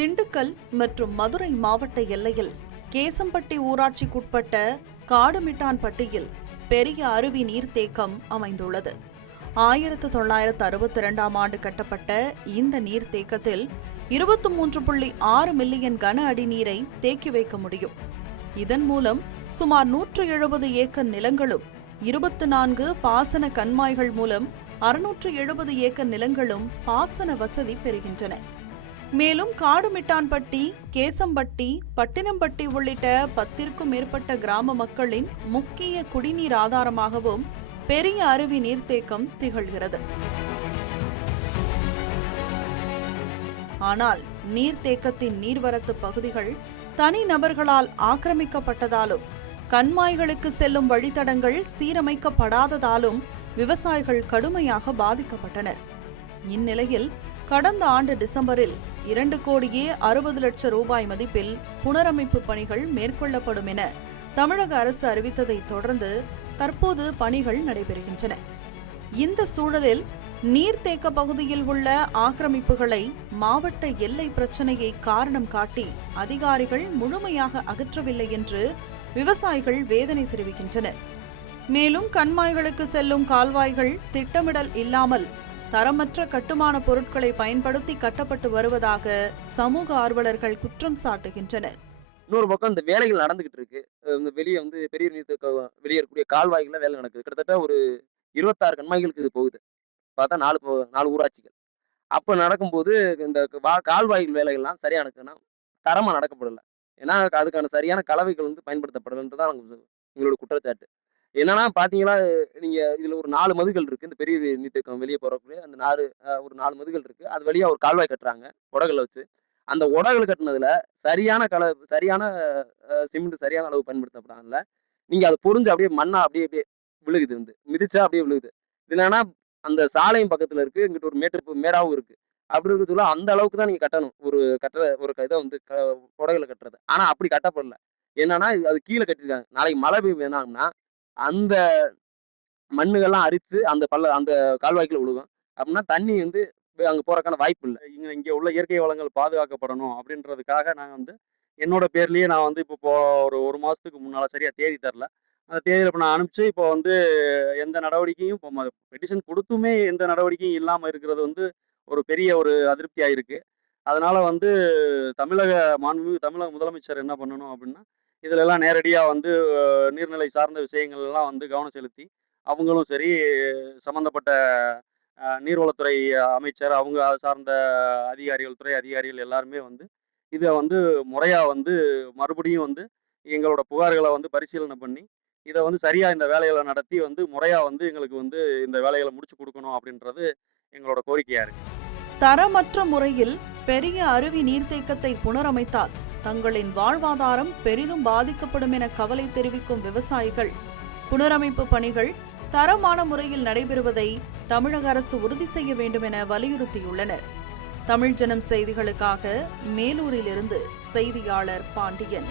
திண்டுக்கல் மற்றும் மதுரை மாவட்ட எல்லையில் கேசம்பட்டி ஊராட்சிக்குட்பட்ட காடுமிட்டான்பட்டியில் பெரிய அருவி நீர்த்தேக்கம் அமைந்துள்ளது. 1962ஆம் ஆண்டு கட்டப்பட்ட இந்த நீர்த்தேக்கத்தில் 23.6 மில்லியன் கன அடி நீரை தேக்கி வைக்க முடியும். இதன் மூலம் சுமார் 170 ஏக்கர் நிலங்களும் 24 பாசன கண்மாய்கள் மூலம் 670 ஏக்கர் நிலங்களும் பாசன வசதி பெறுகின்றன. மேலும் காடுமிட்டான்பட்டி, கேசம்பட்டி, பட்டினம்பட்டி உள்ளிட்ட 10க்கும் மேற்பட்ட கிராம மக்களின் முக்கிய குடிநீர் ஆதாரமாகவும் பெரிய அருவி நீர்த்தேக்கம் திகழ்கிறது. ஆனால் நீர்த்தேக்கத்தின் நீர்வரத்து பகுதிகள் தனிநபர்களால் ஆக்கிரமிக்கப்பட்டதாலும் கண்மாய்களுக்கு செல்லும் வழித்தடங்கள் சீரமைக்கப்படாததாலும் விவசாயிகள் கடுமையாக பாதிக்கப்பட்டனர். இந்நிலையில் கடந்த ஆண்டு டிசம்பரில் 2,60,00,000 ரூபாய் மதிப்பில் புனரமைப்பு பணிகள் மேற்கொள்ளப்படும் என தமிழக அரசு அறிவித்ததை தொடர்ந்து தற்போது பணிகள் நடைபெறுகின்றன. இந்த சூழலில் நீர்த்தேக்க பகுதியில் உள்ள ஆக்கிரமிப்புகளை மாவட்ட எல்லை பிரச்சினையை காரணம் காட்டி அதிகாரிகள் முழுமையாக அகற்றவில்லை என்று விவசாயிகள் வேதனை தெரிவிக்கின்றனர். மேலும் கண்மாய்களுக்கு செல்லும் கால்வாய்கள் திட்டமிடல் இல்லாமல் தரமற்ற கட்டுமான பொருட்களை பயன்படுத்தி கட்டப்பட்டு வருவதாக சமூக ஆர்வலர்கள் குற்றம் சாட்டுகின்றனர். இன்னொரு பக்கம் இந்த வேலைகள் நடந்துகிட்டு இருக்கு. இந்த வெளியே பெரிய நீர்த்தேக்க வெளியேறக்கூடிய கால்வாய்கள்ல வேலை நடக்குது. கிட்டத்தட்ட ஒரு 26 கண்மாய்களுக்கு இது போகுது. பார்த்தா 4 ஊராட்சிகள். அப்ப நடக்கும்போது இந்த கால்வாய்கள் வேலைகள்லாம் சரியா நடக்குதுன்னா தரமா நடக்கப்படல. ஏன்னா அதுக்கான சரியான கலவைகள் பயன்படுத்தப்படலன்றதான் எங்களோட குற்றச்சாட்டு. என்னன்னா பாத்தீங்களா, நீங்க இதுல ஒரு 4 மதுகள் இருக்கு. இந்த பெரிய நீர்த்தேக்கம் வெளியே போறக்கூடிய அந்த ஒரு 4 மதுகள் இருக்கு. அது வழியா ஒரு கால்வாய் கட்டுறாங்க உடகுல வச்சு. அந்த உடகுல கட்டினதுல சரியான சிமெண்ட் சரியான அளவு பயன்படுத்தப்படாதுல. நீங்க அதை புரிஞ்சு அப்படியே மண்ணா அப்படியே விழுகுது. மிதிச்சா அப்படியே விழுகுது. இது என்னன்னா அந்த சாலையும் பக்கத்துல இருக்கு. இங்கிட்ட ஒரு மேடாவும் இருக்கு. அப்படி இருக்கிறதுல அந்த அளவுக்கு தான் நீங்க கட்டணும். ஒரு இதை உடகுல கட்டுறது. ஆனா அப்படி கட்டப்படல. என்னன்னா அது கீழே கட்டிருக்காங்க. நாளைக்கு மழை பெய்யும் வேணாம்னா அந்த மண்ணுகள்லாம் அரித்து அந்த கால்வாய்க்குள்ள விழுகும். அப்படின்னா தண்ணி அங்க போறதுக்கான வாய்ப்பு இல்லை. இங்க உள்ள இயற்கை வளங்கள் பாதுகாக்கப்படணும் அப்படின்றதுக்காக நாங்க என்னோட பேர்லயே நான் இப்போ ஒரு மாசத்துக்கு முன்னால சரியா தேதி தரல. அந்த தேதியில இப்ப நான் அனுப்பிச்சு இப்போ எந்த நடவடிக்கையும் இப்போ பெட்டிஷன் கொடுத்துமே எந்த நடவடிக்கையும் இல்லாம இருக்கிறது ஒரு பெரிய ஒரு அதிருப்தியா இருக்கு. அதனால தமிழக முதலமைச்சர் என்ன பண்ணணும் அப்படின்னா, இதுல எல்லாம் நேரடியா நீர்நிலை சார்ந்த விஷயங்கள் எல்லாம் கவனம் செலுத்தி அவங்களும் சரி, சம்பந்தப்பட்ட நீர்வளத்துறை அமைச்சர், அவங்க சார்ந்த துறை அதிகாரிகள் எல்லாருமே இதை முறையா மறுபடியும் எங்களோட புகார்களை பரிசீலனை பண்ணி இதை சரியா இந்த வேலைகளை நடத்தி முறையா எங்களுக்கு இந்த வேலைகளை முடிச்சு கொடுக்கணும் அப்படின்றது எங்களோட கோரிக்கையா இருக்கு. தரமற்ற முறையில் பெரிய அருவி நீர்த்தேக்கத்தை புனரமைத்தால் தங்களின் வாழ்வாதாரம் பெரிதும் பாதிக்கப்படும் என கவலை தெரிவிக்கும் விவசாயிகள் புனரமைப்பு பணிகள் தரமான முறையில் நடைபெறுவதை தமிழக அரசு உறுதி செய்ய வேண்டும் என வலியுறுத்தியுள்ளனர். தமிழ் ஜனம் செய்திகளுக்காக மேலூரிலிருந்து செய்தியாளர் பாண்டியன்.